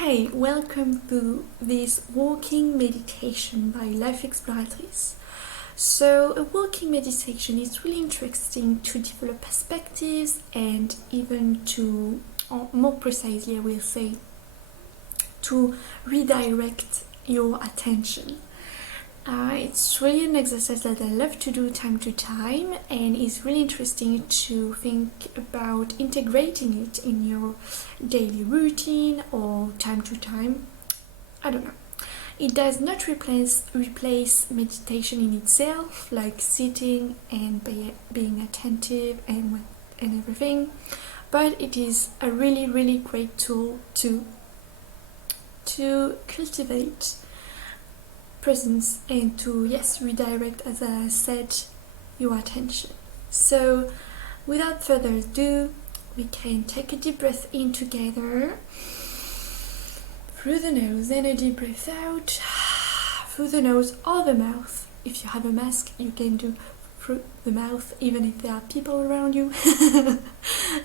Hey, welcome to this walking meditation by Lifexploratrice. So, a walking meditation is really interesting to develop perspectives and even to, or more precisely, I will say, to redirect your attention. It's really an exercise that I love to do time to time, and it's really interesting to think about integrating it in your daily routine or time to time. I don't know. It does not replace meditation in itself, like sitting and being attentive and everything, but it is a really great tool to cultivate presence and to redirect, as I said, your attention. So without further ado, we can take a deep breath in together through the nose and a deep breath out through the nose or the mouth. If you have a mask, you can do through the mouth even if there are people around you.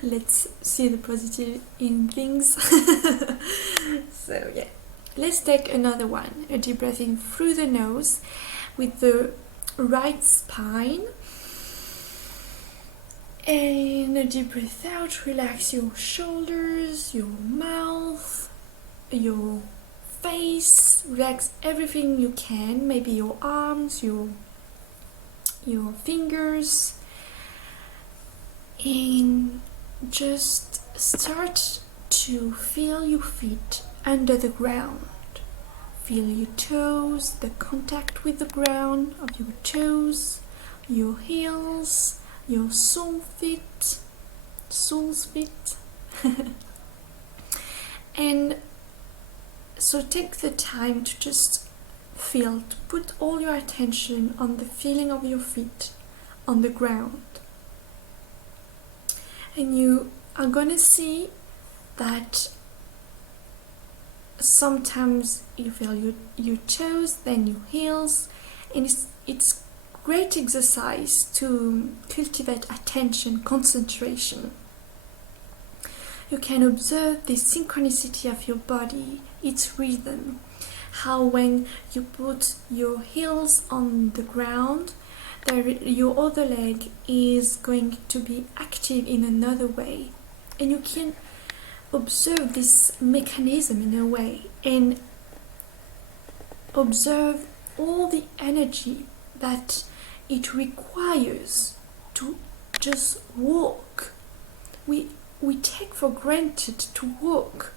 Let's see the positive in things. So let's take another one. A deep breath in through the nose with the right spine. And a deep breath out. Relax your shoulders, your mouth, your face. Relax everything you can. Maybe your arms, your fingers. And just start to feel your feet under the ground. Feel your toes, the contact with the ground of your toes, your heels, your soles feet. And so take the time to just feel, to put all your attention on the feeling of your feet on the ground. And you are gonna see that sometimes you feel your toes, then your heels, and it's great exercise to cultivate attention, concentration. You can observe the synchronicity of your body, its rhythm, how when you put your heels on the ground, your other leg is going to be active in another way, and you can observe this mechanism in a way and observe all the energy that it requires to just walk. We take for granted to walk,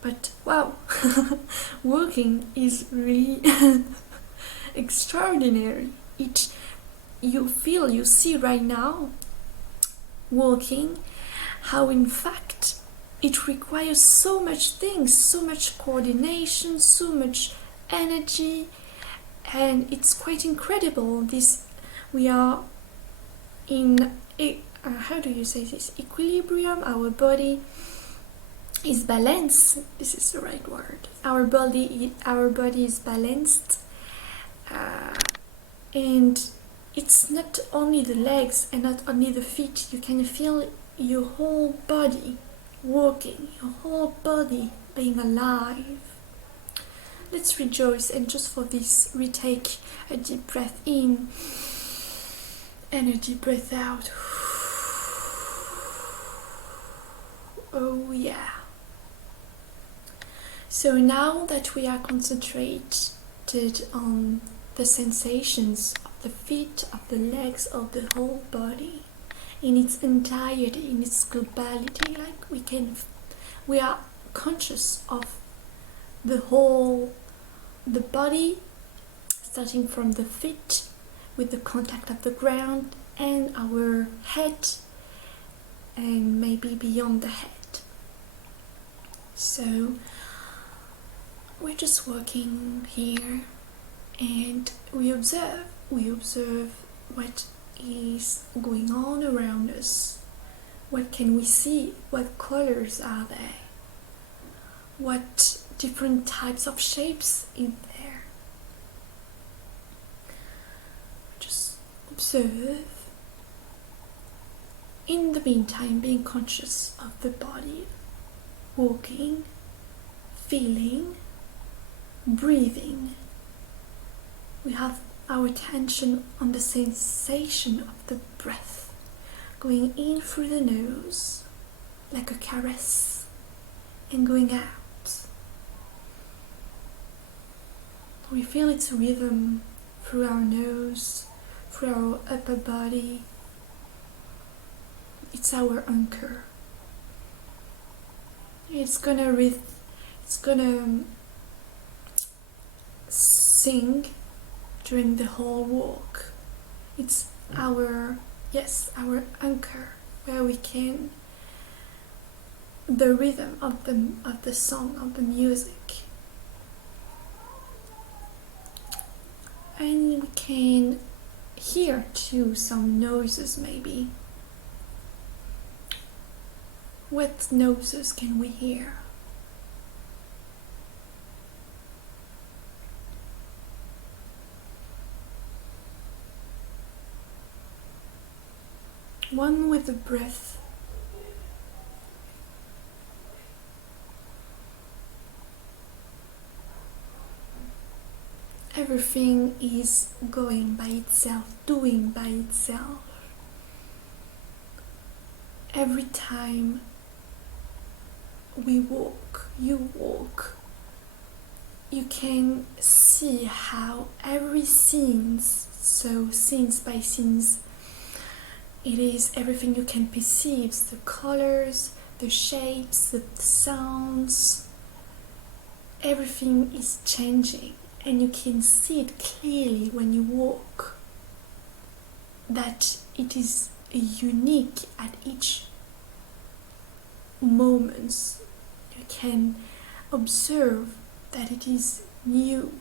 but wow, walking is really extraordinary. You see right now walking, how in fact it requires so much things, so much coordination, so much energy, and it's quite incredible. We are in how do you say this? Equilibrium. Our body is balanced. This is the right word. Our body is balanced, and it's not only the legs and not only the feet. You can feel your whole body walking, your whole body being alive. Let's rejoice, and just for this, we take a deep breath in and a deep breath out. Oh yeah. So now that we are concentrated on the sensations of the feet, of the legs, of the whole body, in its entirety, in its globality, like we are conscious of the body, starting from the feet with the contact of the ground and our head, and maybe beyond the head. So we're just walking here, and we observe what is going on around us. What can we see? What colors are there? What different types of shapes in there? Just observe. In the meantime, being conscious of the body, walking, feeling, breathing. We have our attention on the sensation of the breath going in through the nose like a caress and going out. We feel its rhythm through our nose, through our upper body. It's our anchor. It's gonna sing during the whole walk. It's our anchor, where we can, the rhythm of the song, of the music. And we can hear too some noises maybe. What noises can we hear? One with the breath. Everything is going by itself, doing by itself. Every time we walk, you walk, you can see how every scenes by scenes, it is everything you can perceive, the colors, the shapes, the sounds, everything is changing, and you can see it clearly when you walk, that it is unique at each moment. You can observe that it is new.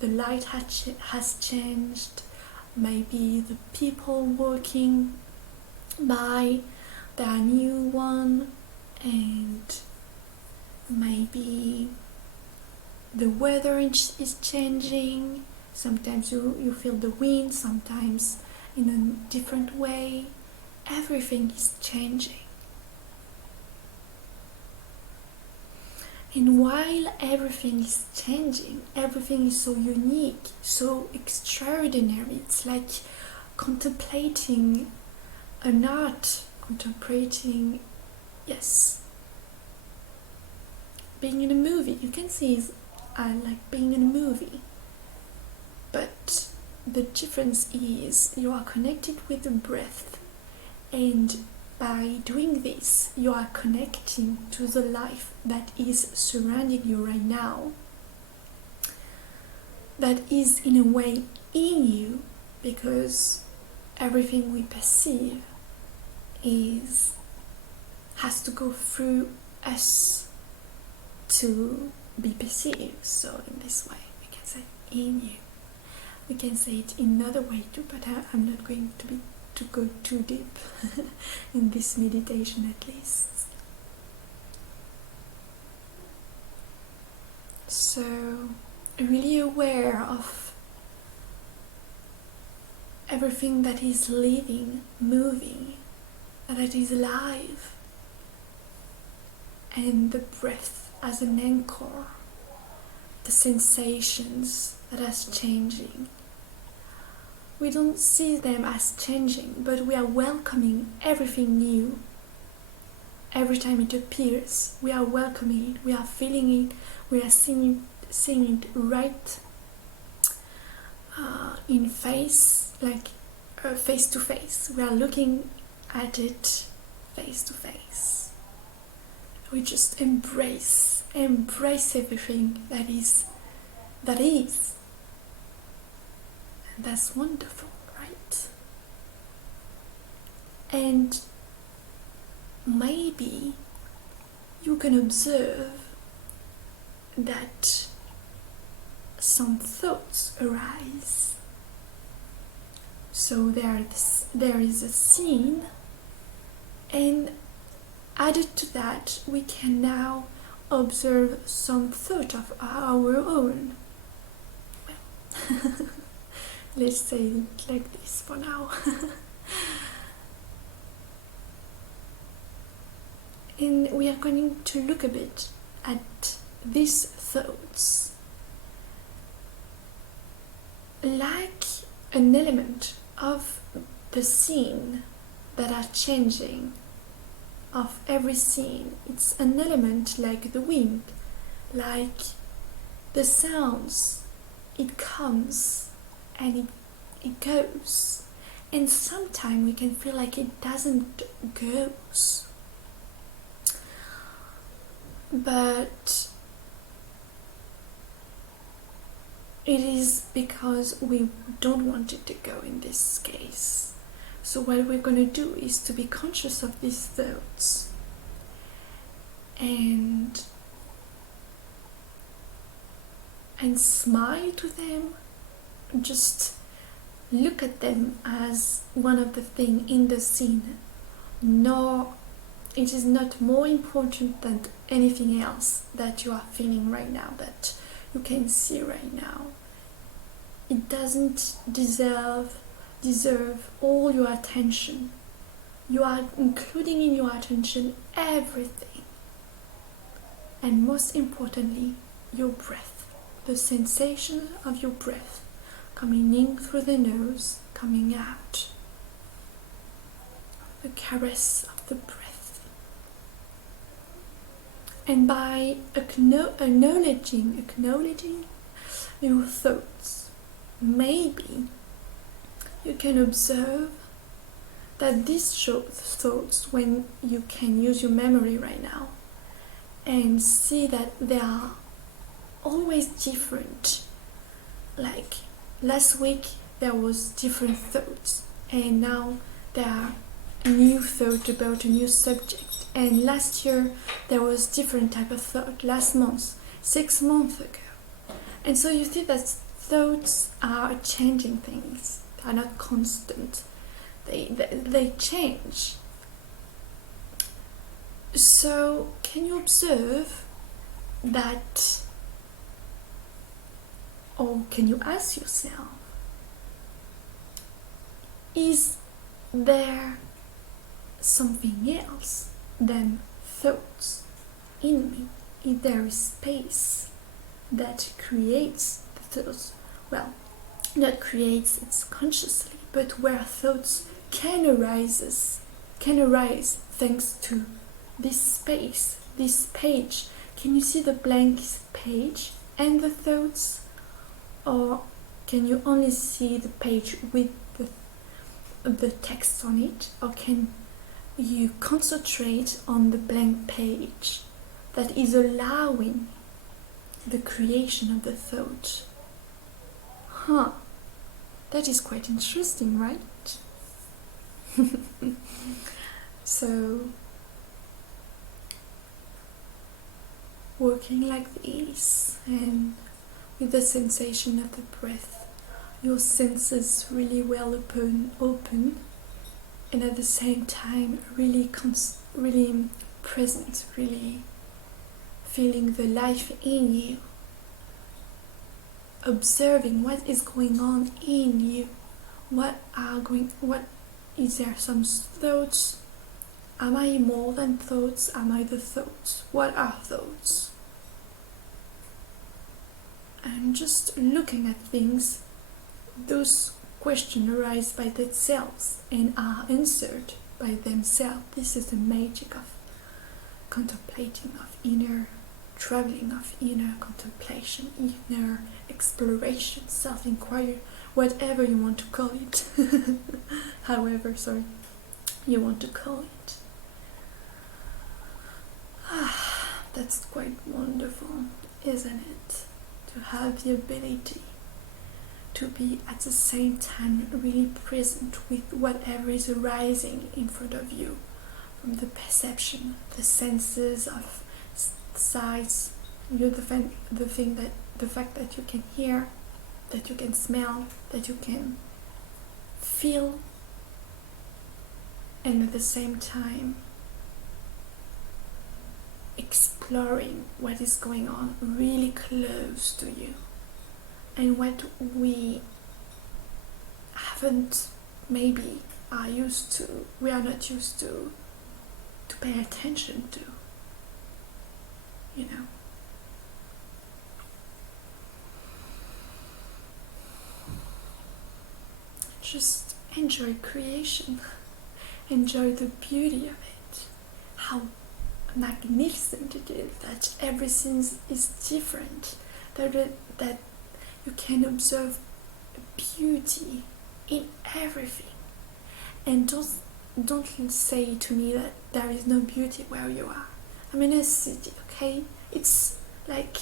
The light has changed, maybe the people walking by, there are new one, and maybe the weather is changing. Sometimes you feel the wind, sometimes in a different way. Everything is changing. And while everything is changing, everything is so unique, so extraordinary. It's like contemplating an art, being in a movie. You can see it's like being in a movie. But the difference is you are connected with the breath, and by doing this, you are connecting to the life that is surrounding you right now, that is in a way in you, because everything we perceive has to go through us to be perceived. So in this way, we can say in you. We can say it in another way too, but I'm not going to go too deep in this meditation, at least. So really aware of everything that is living, moving, that is alive, and the breath as an anchor, the sensations that are changing. We don't see them as changing, but we are welcoming everything new. Every time it appears, we are welcoming it, we are feeling it, we are seeing it right in face, like face to face. We are looking at it face to face. We just embrace everything that is. And that's wonderful, right? And maybe you can observe that some thoughts arise. So there is a scene, and added to that, we can now observe some thought of our own. Let's say it like this for now. And we are going to look a bit at these thoughts like an element of the scene that are changing, of every scene. It's an element like the wind, like the sounds. It comes and it goes, and sometimes we can feel like it doesn't goes, but it is because we don't want it to go in this case. So what we're going to do is to be conscious of these thoughts and smile to them. Just look at them as one of the things in the scene. No, it is not more important than anything else that you are feeling right now, that you can see right now. It doesn't deserve all your attention. You are including in your attention everything, and most importantly, your breath, the sensation of your breath coming in through the nose, coming out, the caress of the breath. And by acknowledging your thoughts, maybe you can observe that these thoughts, when you can use your memory right now, and see that they are always different. Like last week there was different thoughts, and now there are new thoughts about a new subject, and last year there was different type of thought, last month, 6 months ago. And so you see that thoughts are changing things, they are not constant, they change. So can you observe that, or can you ask yourself, is there something else than thoughts in me? Is there a space that creates the thoughts? Well, not creates it consciously, but where thoughts can arise thanks to this space, this page. Can you see the blank page and the thoughts? Or can you only see the page with the text on it? Or can you concentrate on the blank page that is allowing the creation of the thought? That is quite interesting, right? So, working like this, and with the sensation of the breath, your senses really well open, and at the same time really present, really feeling the life in you, observing what is going on in you. What is there? Some thoughts? Am I more than thoughts? Am I the thoughts? What are thoughts? And just looking at things, those questions arise by themselves and are answered by themselves. This is the magic of contemplating, of inner traveling, of inner contemplation, inner exploration, self-inquire, whatever you want to call it. However, you want to call it. That's quite wonderful, isn't it? To have the ability to be at the same time really present with whatever is arising in front of you, from the perception, the senses of sights, the fact that you can hear, that you can smell, that you can feel, and at the same time exploring what is going on really close to you, and what we haven't, maybe we are not used to pay attention to, just enjoy creation, enjoy the beauty of it, how magnificent it is, that everything is different, that you can observe beauty in everything. And don't say to me that there is no beauty where you are. I'm in a city, okay? It's like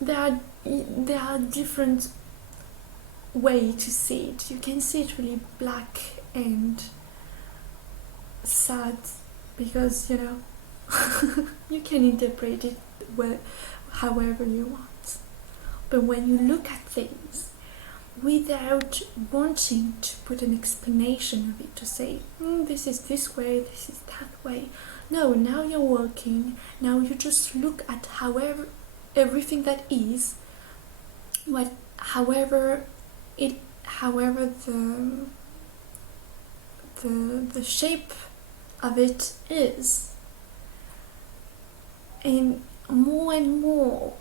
there are different way to see it. You can see it really black and sad because, you know, you can interpret it however you want. But when you look at things without wanting to put an explanation of it, to say, this is this way, this is that way. No, now you're walking, now you just look at however everything that is, however the shape of it is. And more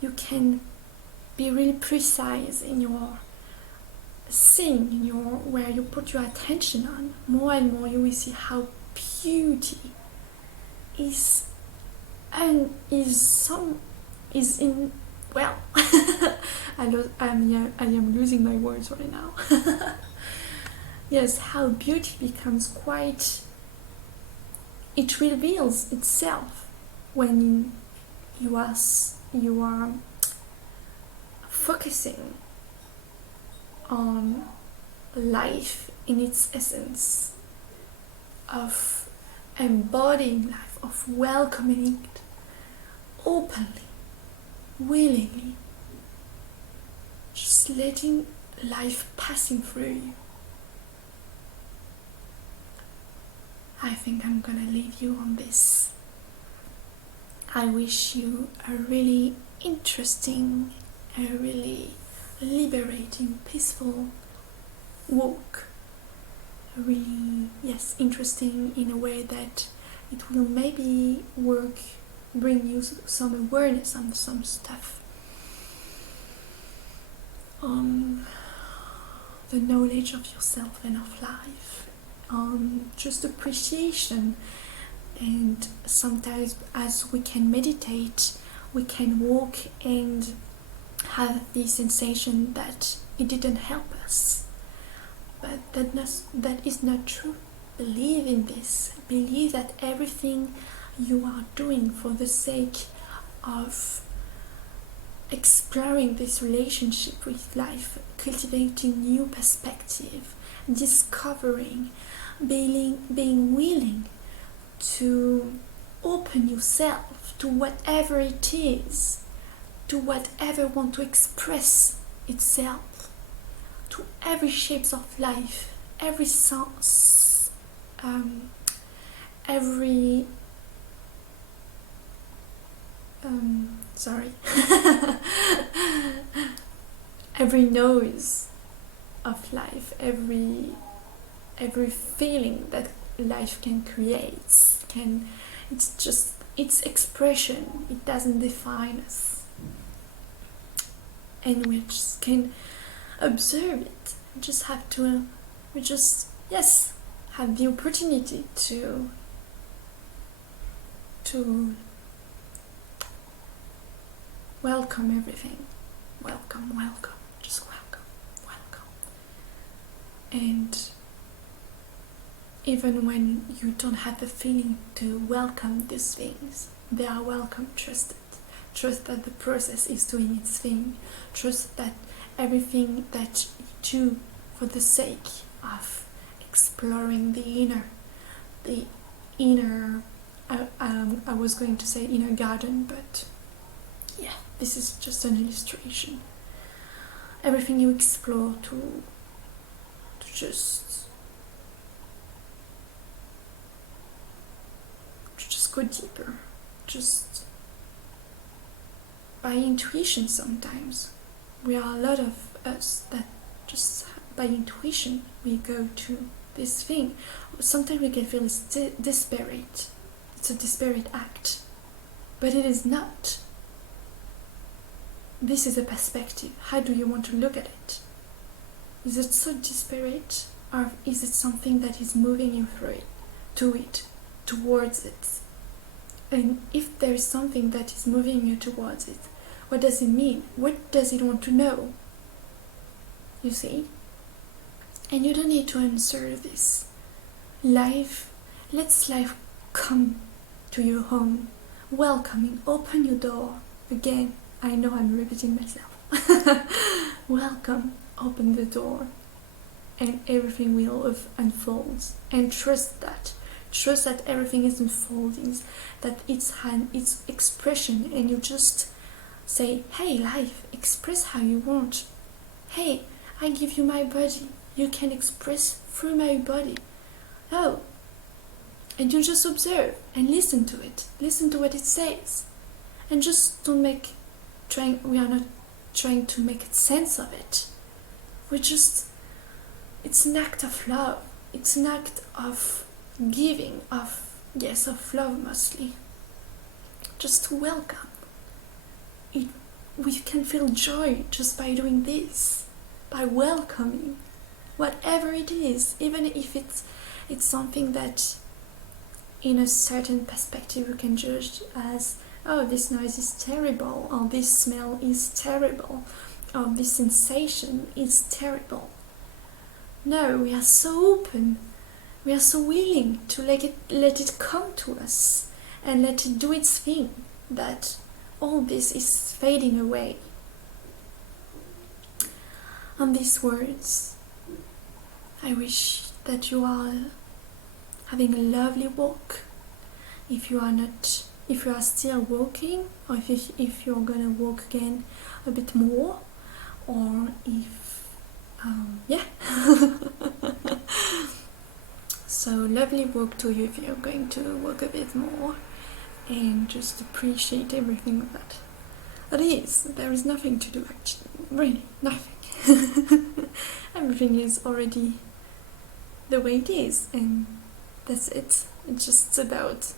you can be really precise in your seeing, in your where you put your attention on. More and more you will see how beauty is in, well, I am losing my words right now. Yes, how beauty becomes quite, it reveals itself when you are focusing on life in its essence, of embodying life, of welcoming it openly, willingly, just letting life passing through you. I think I'm gonna leave you on this. I wish you a really interesting, a really liberating, peaceful walk. Really, yes, interesting in a way that it will maybe bring you some awareness on some stuff, on the knowledge of yourself and of life, on just appreciation. And sometimes as we can meditate, we can walk and have the sensation that it didn't help us. But that is not true. Believe in this. Believe that everything you are doing for the sake of exploring this relationship with life, cultivating new perspective, discovering, being willing to open yourself to whatever it is, to whatever want to express itself, to every shapes of life, every sounds, every every noise of life, every feeling that life can create. It's just its expression. It doesn't define us, and we just can observe it. We just have to have the opportunity to welcome everything. Welcome, just welcome. And even when you don't have the feeling to welcome these things, they are welcome. Trust it. Trust that the process is doing its thing. Trust that everything that you do for the sake of exploring the inner, I was going to say inner garden, but yeah, this is just an illustration. Everything you explore to just go deeper, just by intuition. Sometimes we are a lot of us that just by intuition we go to this thing. Sometimes we can feel it's desperate. It's a desperate act, but it is not. This is a perspective. How do you want to look at it? Is it so disparate, or is it something that is moving you through it, towards it? And if there is something that is moving you towards it, what does it mean? What does it want to know? You see? And you don't need to answer this. Life come to your home, welcoming, open your door. Again, I know I'm repeating myself. Welcome, open the door, and everything will unfold. And trust that everything is unfolding, that it's its expression, and you just say, hey life, express how you want. Hey, I give you my body, you can express through my body. Oh, and you just observe and listen to it, listen to what it says, and just don't we are not trying to make sense of it. It's an act of love, it's an act of giving, of love mostly. Just welcome it. We can feel joy just by doing this, by welcoming whatever it is, even if it's something that in a certain perspective you can judge as, oh, this noise is terrible, or this smell is terrible, or this sensation is terrible. No, we are so open, we are so willing to let it come to us and let it do its thing, that all this is fading away. On these words, I wish that you are having a lovely walk. If you are still walking, or if you're gonna walk again a bit more, or if so lovely walk to you if you're going to walk a bit more, and just appreciate everything that is. There is nothing to do, actually, really nothing. Everything is already the way it is, and that's it. It's just about,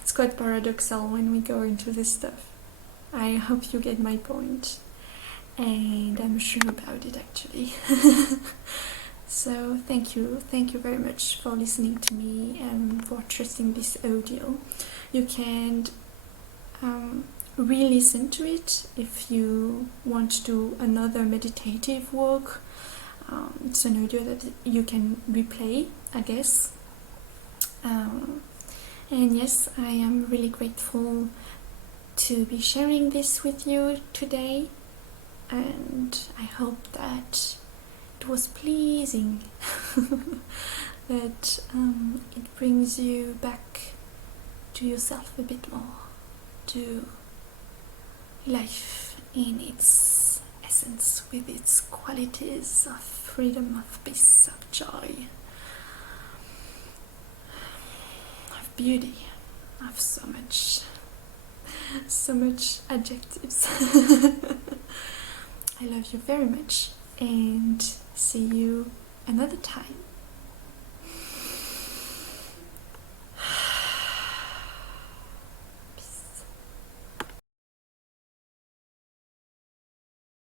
it's quite paradoxal when we go into this stuff. I hope you get my point, and I'm sure about it, actually. So thank you very much for listening to me and for trusting this audio. You can re-listen to it if you want to do another meditative walk. It's an audio that you can replay, I guess. And yes, I am really grateful to be sharing this with you today, and I hope that it was pleasing, that it brings you back to yourself a bit more, to life in its essence, with its qualities of freedom, of peace, of joy, of beauty, of so much adjectives. I love you very much, and see you another time.